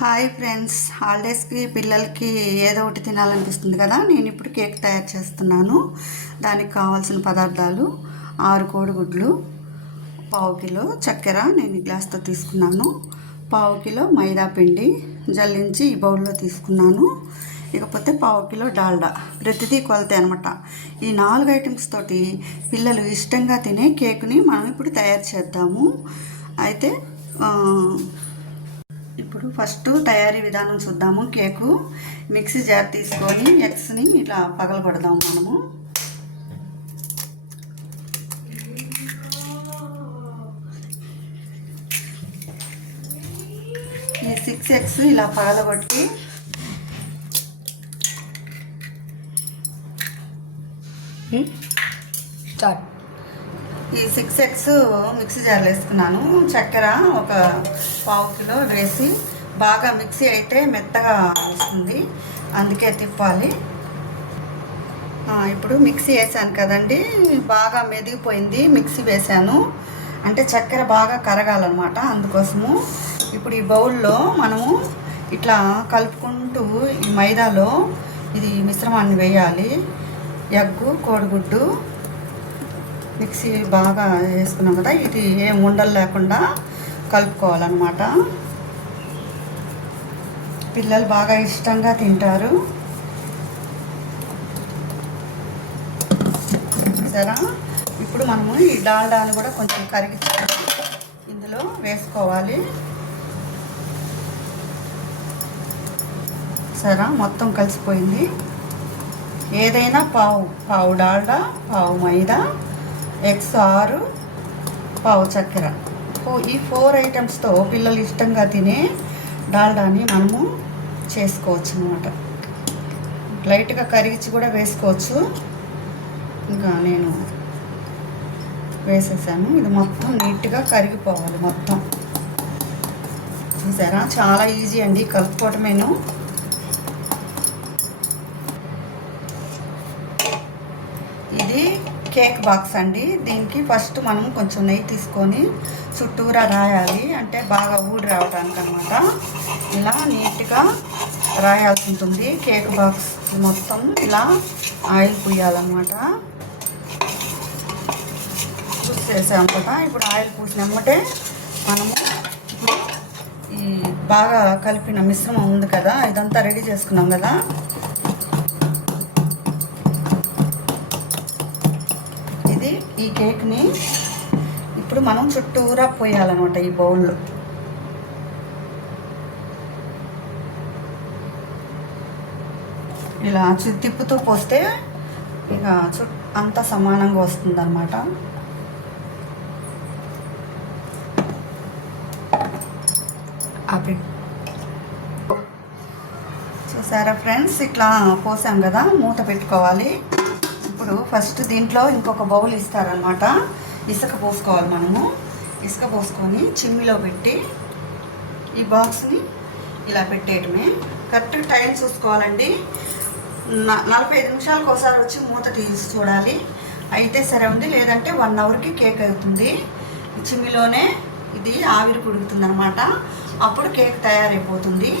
Hi friends. హాలిడేస్కి పిల్లలకి ఏదో ఒకటి తినాలనిపిస్తుంది కదా? నేను ఇప్పుడు కేక్ తయారు చేస్తున్నాను. దానికి కావాల్సిన పదార్థాలు ఆరు కోడిగుడ్లు పావు కిలో చక్కెర నేను గ్లాస్తో తీసుకున్నాను. పావు కిలో మైదా పిండి జల్లించి ఈ బౌల్లో తీసుకున్నాను. ఇకపోతే పావు కిలో డాల్డా. ప్రతిదీ కొలతే అనమాట. ఈ నాలుగు ఐటమ్స్ తోటి పిల్లలు ఇష్టంగా తినే కేక్ని మనం ఇప్పుడు తయారు చేద్దాము. అయితే ఇప్పుడు ఫస్ట్ తయారీ విధానం చూద్దాము. కేకు మిక్సీ జార్ తీసుకొని ఎగ్స్ని ఇట్లా పగలగొడదాము మనము. ఈ సిక్స్ ఎగ్స్ ఇలా పగలగొట్టి hmm? స్టార్ట్ ఈ సిక్స్ ఎగ్స్ మిక్సీ జార్లో వేసుకున్నాను. చక్కెర ఒక పావు కిలో వేసి బాగా మిక్సీ అయితే మెత్తగా వస్తుంది. అందుకే తిప్పాలి. ఇప్పుడు మిక్సీ వేసాను కదండి. బాగా మెదిగిపోయింది. మిక్సీ వేసాను అంటే చక్కెర బాగా కరగాలన్నమాట అందుకోసము. ఇప్పుడు ఈ బౌల్లో మనము ఇట్లా కలుపుకుంటూ ఈ మైదాలో ఇది మిశ్రమాన్ని వేయాలి. ఎగ్గు కోడిగుడ్డు మిక్సీ బాగా వేసుకున్నాం కదా ఇది ఏం ఉండలు లేకుండా కలుపుకోవాలన్నమాట. పిల్లలు బాగా ఇష్టంగా తింటారు. సరే ఇప్పుడు మనము ఈ డాల్డాని కూడా కొంచెం కరిగి ఇందులో వేసుకోవాలి. సరే మొత్తం కలిసిపోయింది. ఏదైనా పావు పావు డాల్డా పావు మైదా ఎగ్స్ ఆరు పావు చక్కెర. ఫో- ఈ ఫోర్ ఐటమ్స్తో పిల్లలు ఇష్టంగా తినే డాల్డాని మనము చేసుకోవచ్చు అనమాట లైట్గా కరిగించి కూడా వేసుకోవచ్చు. ఇంకా నేను వేసేసాను. ఇది మొత్తం నీట్గా కరిగిపోవాలి మొత్తం. చూసారా? చాలా ఈజీ అండి కలుపుకోవటమేను ఇది కేక్ బాక్స్ అండి. దీనికి ఫస్ట్ మనం కొంచెం నెయ్యి తీసుకొని చుట్టూరా రాయాలి. అంటే బాగా ఊడి రావడానికి అనమాట ఇలా నీట్గా రాయాల్సి ఉంటుంది. కేక్ బాక్స్ మొత్తం ఇలా ఆయిల్ పూయాలన్నమాట. చేసాం కదా. ఇప్పుడు ఆయిల్ పూసినమ్మటే మనము ఇప్పుడు ఈ బాగా కలిపిన మిశ్రమం ఉంది కదా ఇదంతా రెడీ చేసుకున్నాం కదా. ఇది ఈ కేక్ని ఇప్పుడు మనం చుట్టూరా పోయాలన్నమాట ఈ బౌల్లో. ఇలా తిప్పుతూ పోస్తే ఇక చు అంతా సమానంగా వస్తుందన్నమాట. ఆపి. చూసారా ఫ్రెండ్స్? ఇట్లా పోసాం కదా మూత పెట్టుకోవాలి. ఇప్పుడు ఫస్ట్ దీంట్లో ఇంకొక బౌల్ ఇస్తారనమాట ఇసుక పోసుకోవాలి మనము. ఇసుక పోసుకొని చిమ్మిలో పెట్టి ఈ బాక్స్ని ఇలా పెట్టేయటమే. కరెక్ట్ టైం చూసుకోవాలండి. నలభై ఐదు నిమిషాలకు ఒకసారి వచ్చి మూత తీసి చూడాలి. అయితే సరే ఉంది. లేదంటే వన్ అవర్కి కేక్ అవుతుంది. చిమ్మిలోనే ఇది ఆవిరి పుడుగుతుంది అనమాట అప్పుడు కేక్ తయారైపోతుంది.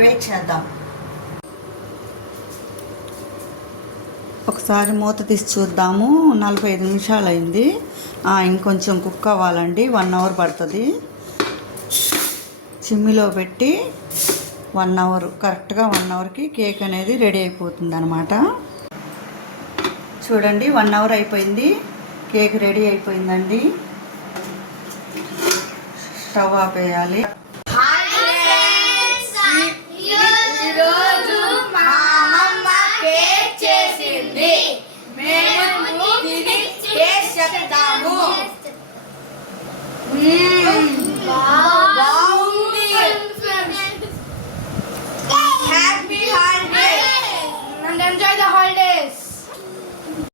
వెయిట్ చేద్దాం. ఒకసారి మూత తీసి చూద్దాము. నలభై ఐదు నిమిషాలు అయింది ఇంకొంచెం కుక్ అవ్వాలండి. వన్ అవర్ పడుతుంది. చిమ్మిలో పెట్టి వన్ అవర్ కరెక్ట్గా వన్ అవర్కి కేక్ అనేది రెడీ అయిపోతుంది అనమాట చూడండి వన్ అవర్ అయిపోయింది. కేక్ రెడీ అయిపోయిందండి. స్టవ్ ఆపేయాలి. Hum.